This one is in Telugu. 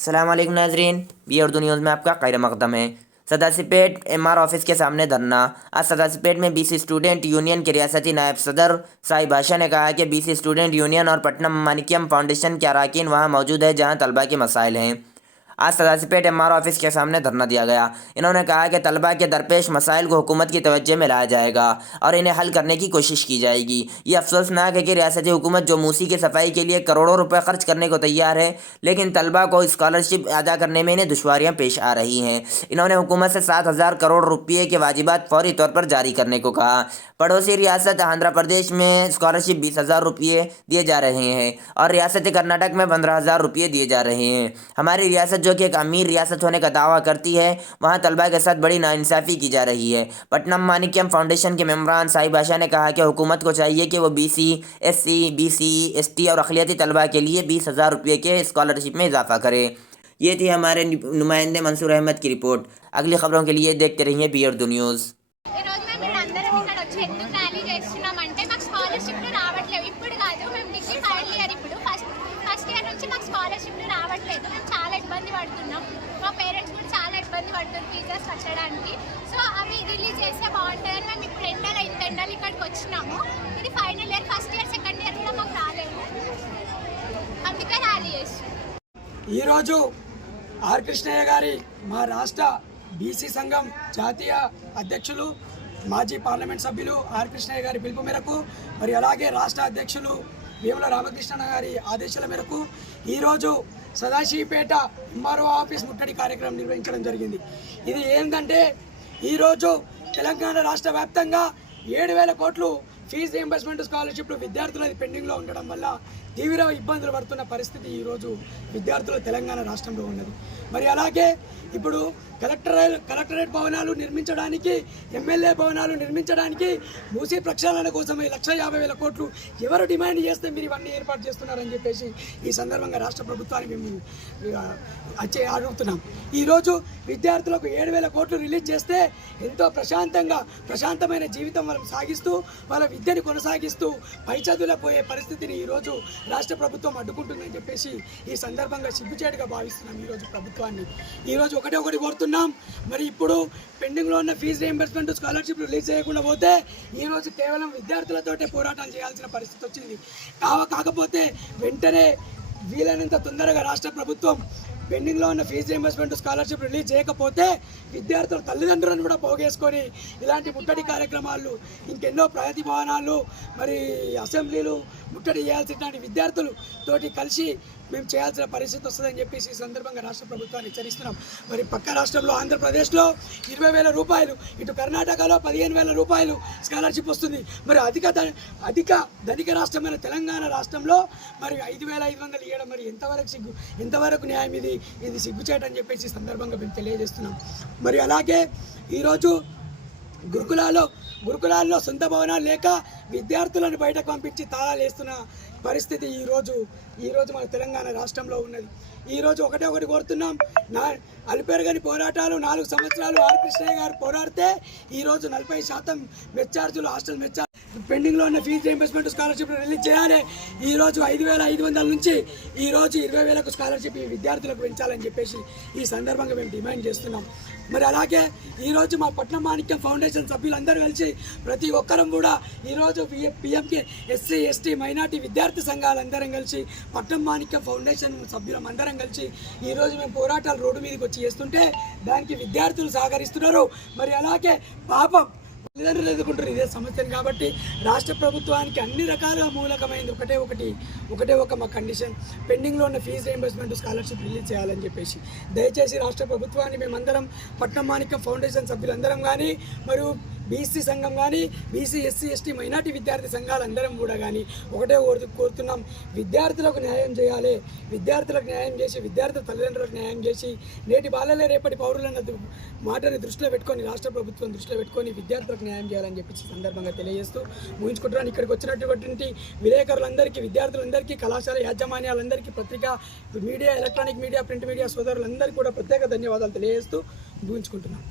अस्सलाम वालेकुम नाजरीन, बी उर्दू न्यूज़ में आपका खैर मकदम है। सदाशिवपेट एमआर ऑफिस के सामने धरना। आज सदाशिवपेट में बीसी स्टूडेंट यूनियन के रियासती नायब सदर साहिब बादशाह ने कहा कि बीसी स्टूडेंट यूनियन और पटनम मानिक्यम फाउंडेशन के अरकान वहां मौजूद है जहां तलबा के मसाइल हैं। आज सदाशिवपेट एमआर ऑफिस के सामने धरना दिया गया। इन्होंने कहा कि तलबा के दरपेश मसाइल को हुकूमत की तवज्जो में लाया जाएगा और इन्हें हल करने की कोशिश की जाएगी। ये अफसोसनाक है कि रियासती हुकूमत जो मूसी की सफाई के लिए करोड़ों रुपए खर्च करने को तैयार है, लेकिन तलबा को स्कॉलरशिप अदा करने में इन्हें दुश्वारियाँ पेश आ रही हैं। इन्होंने हुकूमत से 7,000 करोड़ रुपये के वाजिबात फौरी तौर पर जारी करने को कहा। पड़ोसी रियासत आंध्र प्रदेश में स्कॉलरशिप 20,000 रुपये दिए जा रहे हैं और रियासत कर्नाटक में 15,000 रुपये दिए जा रहे हैं। हमारी रियासत जो कि एक अमीर रियासत होने का दावा करती है, वहाँ तलबा के साथ बड़ी नाइंसाफ़ी की जा रही है। पटनम मानिक्यम फाउंडेशन के मेम्बरान साहिब बादशाह ने कहा कि हुकूमत को चाहिए कि वो BC, SC, BC, ST और अक़लियती तलबा के लिए 20,000 रुपये के स्कॉलरशिप में इजाफा करे। ये थी हमारे नुमाइंदे मंसूर अहमद की रिपोर्ट। अगली खबरों के लिए देखते रहिए बी उर्दू न्यूज़। ఫీజెస్ కట్టడానికి. సో అవి రిలీజ్ చేస్తే బాగుంటుందని మేము ఇప్పుడు ఎండలు ఇక్కడికి వచ్చినాము. ఇది final year, first year second year కూడా మాకు రాలేదు, అందుకే ర్యాలీ చేస్తున్నాం. ఈరోజు ఆర్ కృష్ణయ్య గారి మా రాష్ట్ర బీసీ సంఘం జాతీయ అధ్యక్షులు మాజీ పార్లమెంట్ సభ్యులు ఆర్ కృష్ణయ్య గారి పిలుపు మేరకు, మరి అలాగే రాష్ట్ర అధ్యక్షులు వేముల రామకృష్ణ గారి ఆదేశాల మేరకు ఈరోజు సదాశివపేట ఎంఆర్ఓ ఆఫీస్ ముట్టడి కార్యక్రమం నిర్వహించడం జరిగింది. ఇది ఏంటంటే ఈరోజు తెలంగాణ రాష్ట్ర వ్యాప్తంగా 7,000 కోట్లు ఫీజు రీయింబర్స్మెంట్ స్కాలర్షిప్లు విద్యార్థులది పెండింగ్లో ఉండడం వల్ల తీవ్ర ఇబ్బందులు పడుతున్న పరిస్థితి ఈరోజు విద్యార్థులు తెలంగాణ రాష్ట్రంలో ఉన్నది. మరి అలాగే ఇప్పుడు కలెక్టరేట్ భవనాలు నిర్మించడానికి, ఎమ్మెల్యే భవనాలు నిర్మించడానికి, మూసీ ప్రక్షాళన కోసం 1,50,000 కోట్లు ఎవరు డిమాండ్ చేస్తే మీరు ఇవన్నీ ఏర్పాటు చేస్తున్నారని చెప్పేసి ఈ సందర్భంగా రాష్ట్ర ప్రభుత్వాన్ని మేము అడుగుతున్నాం. ఈరోజు విద్యార్థులకు 7,000 కోట్లు రిలీజ్ చేస్తే ఎంతో ప్రశాంతమైన జీవితం వాళ్ళని సాగిస్తూ వాళ్ళ విద్యని కొనసాగిస్తూ పై చదువులో పోయే పరిస్థితిని ఈరోజు రాష్ట్ర ప్రభుత్వం అడ్డుకుంటుందని చెప్పేసి ఈ సందర్భంగా సిగ్గుచేటుగా భావిస్తున్నాం ఈరోజు ప్రభుత్వాన్ని. ఈరోజు ఒకటి కోరుతున్నాం. మరి ఇప్పుడు పెండింగ్లో ఉన్న ఫీజు రీయింబర్స్మెంట్ స్కాలర్షిప్ రిలీజ్ చేయకుండా పోతే ఈరోజు కేవలం విద్యార్థులతోటే పోరాటాలు చేయాల్సిన పరిస్థితి వచ్చింది. కాకపోతే వెంటనే వీలైనంత తొందరగా రాష్ట్ర ప్రభుత్వం పెండింగ్లో ఉన్న ఫీజు రీయింబర్స్మెంట్ స్కాలర్షిప్ రిలీజ్ చేయకపోతే విద్యార్థుల తల్లిదండ్రులను కూడా పోగేసుకొని ఇలాంటి ముట్టడి కార్యక్రమాలు, ఇంకెన్నో ప్రగతి భవనాలు, మరి అసెంబ్లీలు ముట్టడి చేయాల్సిన విద్యార్థులు తోటి కలిసి మేము చేయాల్సిన పరిస్థితి వస్తుందని చెప్పేసి ఈ సందర్భంగా రాష్ట్ర ప్రభుత్వాన్ని హెచ్చరిస్తున్నాం. మరి పక్క రాష్ట్రంలో ఆంధ్రప్రదేశ్లో 20,000 రూపాయలు, ఇటు కర్ణాటకలో 15,000 రూపాయలు స్కాలర్షిప్ వస్తుంది. మరి అధిక ధనిక రాష్ట్రమైన తెలంగాణ రాష్ట్రంలో మరి 5,500 ఇవ్వడం మరి ఎంతవరకు న్యాయం? ఇది సిగ్గుచేటని చెప్పేసి ఈ సందర్భంగా మేము తెలియజేస్తున్నాం. మరి అలాగే ఈరోజు గురుకులాల్లో సొంత భవనాలు లేక విద్యార్థులను బయటకు పంపించి తాళాలు వేస్తున్న పరిస్థితి ఈరోజు మన తెలంగాణ రాష్ట్రంలో ఉన్నది. ఈరోజు ఒకటి కోరుతున్నాం. అలుపెరగని పోరాటాలు 4 సంవత్సరాలు ఆర్ కృష్ణయ్య గారు పోరాడితే ఈరోజు 40% మెచ్చార్జులు, హాస్టల్ మెచ్చార్జ్ పెండింగ్లో ఉన్న ఫీజు రీయింబర్స్మెంట్ స్కాలర్షిప్ రిలీజ్ చేయాలి. ఈరోజు 5,500 నుంచి ఈరోజు 20,000 స్కాలర్షిప్ ఈ విద్యార్థులకు పెంచాలని చెప్పేసి ఈ సందర్భంగా మేము డిమాండ్ చేస్తున్నాం. మరి అలాగే ఈరోజు మా పట్నం మాణిక్యం ఫౌండేషన్ సభ్యులందరూ కలిసి ప్రతి ఒక్కరం కూడా ఈరోజు PMK SC ST మైనార్టీ విద్యార్థి సంఘాలందరం కలిసి పట్నం మాణిక్యం ఫౌండేషన్ సభ్యులం అందరం కలిసి ఈరోజు మేము పోరాటాలు రోడ్డు మీదకి వచ్చి చేస్తుంటే దానికి విద్యార్థులు సహకరిస్తున్నారు. మరి అలాగే పాపం తల్లిదండ్రులు ఎదుర్కొంటారు ఇదే సమస్యను. కాబట్టి రాష్ట్ర ప్రభుత్వానికి అన్ని రకాలుగా మూలకమైంది ఒకటే ఒక మా కండిషన్, పెండింగ్లో ఉన్న ఫీజు రీయింబర్స్మెంట్ స్కాలర్షిప్ రిలీజ్ చేయాలని చెప్పేసి. దయచేసి రాష్ట్ర ప్రభుత్వాన్ని మేమందరం పట్నం మాణిక్యం ఫౌండేషన్ సభ్యులందరం కానీ, మరియు బీసీ సంఘం కానీ, BC SC ST మైనార్టీ విద్యార్థి సంఘాలందరం కూడా కానీ ఒకటే కోరుతున్నాం, విద్యార్థులకు న్యాయం చేయాలి. విద్యార్థులకు న్యాయం చేసి, విద్యార్థుల తల్లిదండ్రులకు న్యాయం చేసి, నేటి బాలలే రేపటి పౌరులన్న మాటని దృష్టిలో పెట్టుకొని, రాష్ట్ర ప్రభుత్వం దృష్టిలో పెట్టుకొని విద్యార్థులకు న్యాయం చేయాలని చెప్పేసి సందర్భంగా తెలియజేస్తూ ముగించుకుంటున్నాను. ఇక్కడికి వచ్చినటువంటి విలేకరులందరికీ, విద్యార్థులందరికీ, కళాశాల యాజమాన్యాలందరికీ, పత్రికా media, electronic media, print media సోదరులందరికీ కూడా ప్రత్యేక ధన్యవాదాలు తెలియజేస్తూ ముగించుకుంటున్నాను.